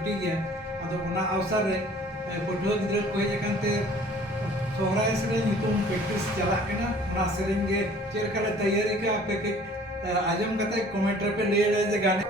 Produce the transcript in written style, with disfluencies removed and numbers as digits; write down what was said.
छुट्टी गया अदो ओना अवसर रे पठुआ गिद्रा को हेज अकानते सोहराय सेरें ᱧᱩᱛᱩᱢ प्रैक्टिस चला कना ओना सेरें गे चेर कले तैयारी का आपे के आजम कते कमेंट रे पे ले ले जे गाने